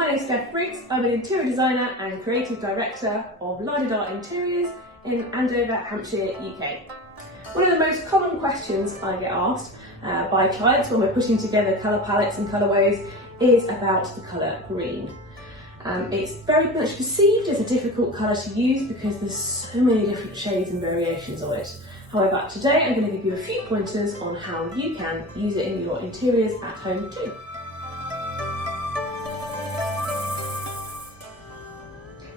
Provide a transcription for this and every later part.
my name is Steph Briggs. I'm an interior designer and creative director of Lardidar Interiors in Andover, Hampshire, UK. One of the most common questions I get asked by clients when we're putting together colour palettes and colourways is about the colour green. It's very much perceived as a difficult colour to use because there's so many different shades and variations of it. However, today I'm going to give you a few pointers on how you can use it in your interiors at home too.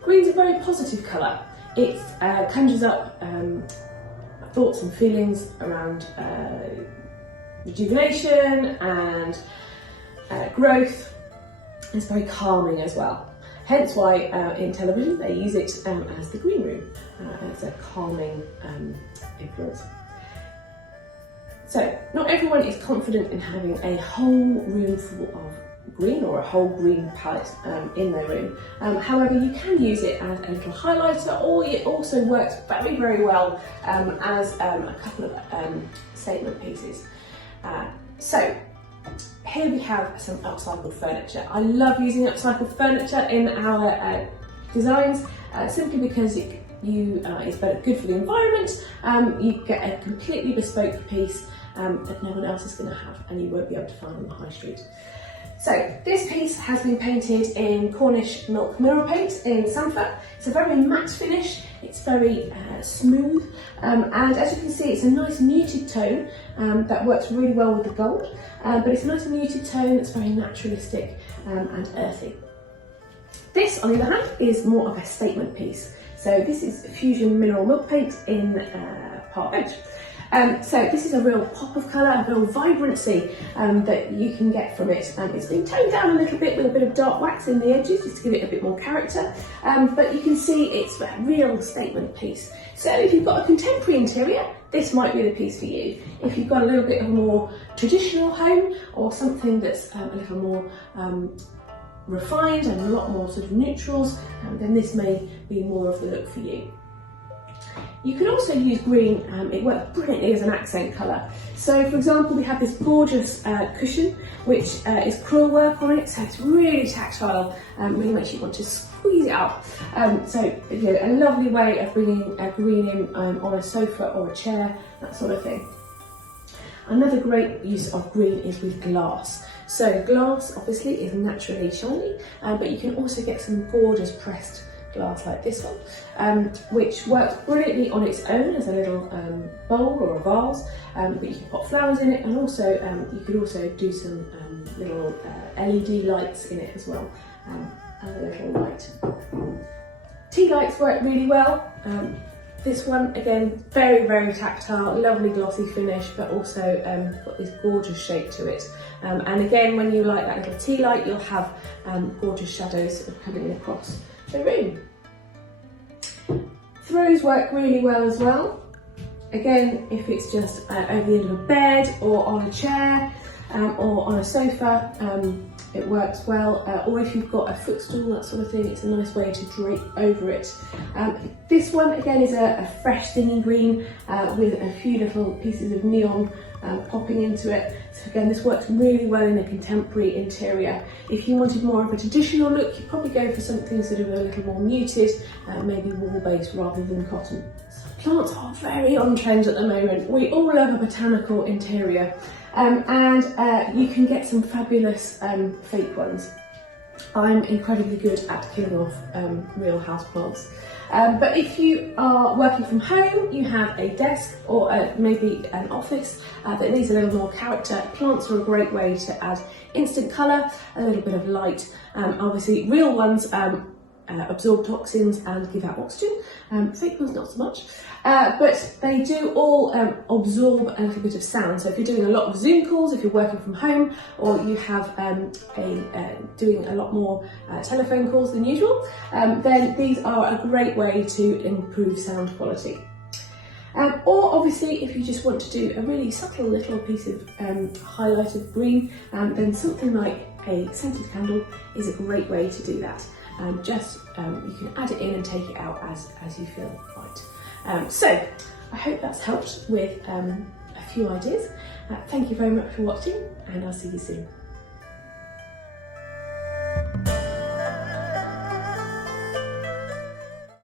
Green's a very positive colour. It conjures up thoughts and feelings around rejuvenation and growth. It's very calming as well. Hence why in television they use it as the green room. It's a calming influence. So not everyone is confident in having a whole room full of green or a whole green palette in their room. However, you can use it as a little highlighter, or it also works very, very well as a couple of statement pieces. So here we have some upcycled furniture. I love using upcycled furniture in our designs simply because it's good for the environment. You get a completely bespoke piece that no one else is going to have and you won't be able to find on the high street. So this piece has been painted in Cornish milk mineral paint in Samfa. It's a very matte finish, it's very smooth, and as you can see it's a nice muted tone that works really well with the gold, but it's a nice muted tone that's very naturalistic and earthy. This, on the other hand, is more of a statement piece. So this is Fusion mineral milk paint in Park Bench. So this is a real pop of colour, a real vibrancy that you can get from it. It's been toned down a little bit with a bit of dark wax in the edges just to give it a bit more character, but you can see it's a real statement piece. So if you've got a contemporary interior, this might be the piece for you. If you've got a little bit of a more traditional home or something that's a little more refined and a lot more sort of neutrals, then this may be more of the look for you. You can also use green, it works brilliantly as an accent colour. So for example, we have this gorgeous cushion which is crewel work on it, so it's really tactile, really makes you want to squeeze it up. So a lovely way of bringing a green in on a sofa or a chair, that sort of thing. Another great use of green is with glass. So glass obviously is naturally shiny, but you can also get some gorgeous pressed glass like this one, which works brilliantly on its own as a little bowl or a vase, but you can pop flowers in it, and also you could also do some little LED lights in it as well, and a little light. Tea lights work really well. This one, again, very, very tactile, lovely glossy finish, but also got this gorgeous shape to it. And again, when you light that little tea light, you'll have gorgeous shadows sort of coming across the room. Throws work really well as well. Again, if it's just over the end of a bed or on a chair or on a sofa, it works well. Or if you've got a footstool, that sort of thing, it's a nice way to drape over it. This one again is a fresh stinging green with a few little pieces of neon popping into it. So again, this works really well in a contemporary interior. If you wanted more of a traditional look, you'd probably go for something sort of a little more muted, maybe wall-based rather than cotton. Plants are very on trend at the moment. We all love a botanical interior, and you can get some fabulous fake ones. I'm incredibly good at killing off real houseplants. But if you are working from home, you have a desk or maybe an office that needs a little more character, plants are a great way to add instant colour, a little bit of light. Obviously real ones absorb toxins and give out oxygen, fake ones not so much, but they do all absorb a little bit of sound. So if you're doing a lot of Zoom calls, if you're working from home, or you have doing a lot more telephone calls than usual, then these are a great way to improve sound quality. Or obviously if you just want to do a really subtle little piece of highlighted green, then something like a scented candle is a great way to do that. You can add it in and take it out as you feel right. So I hope that's helped with a few ideas. Thank you very much for watching, and I'll see you soon.